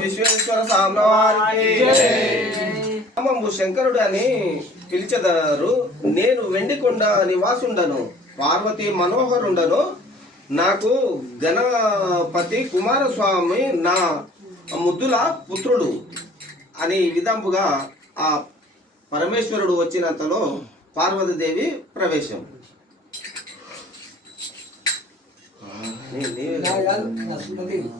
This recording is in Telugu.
విశ్వేశ్వర శంకరుడు అని పిలిచెదరు. నేను వెండికొండ నివాసుండను పార్వతి మనోహరుండను. నాకు గణపతి కుమారస్వామి నా ముద్దుల పుత్రుడు అని విధంపుగా ఆ పరమేశ్వరుడు వచ్చినంతలో పార్వతీదేవి ప్రవేశం. 没没有那那是个病。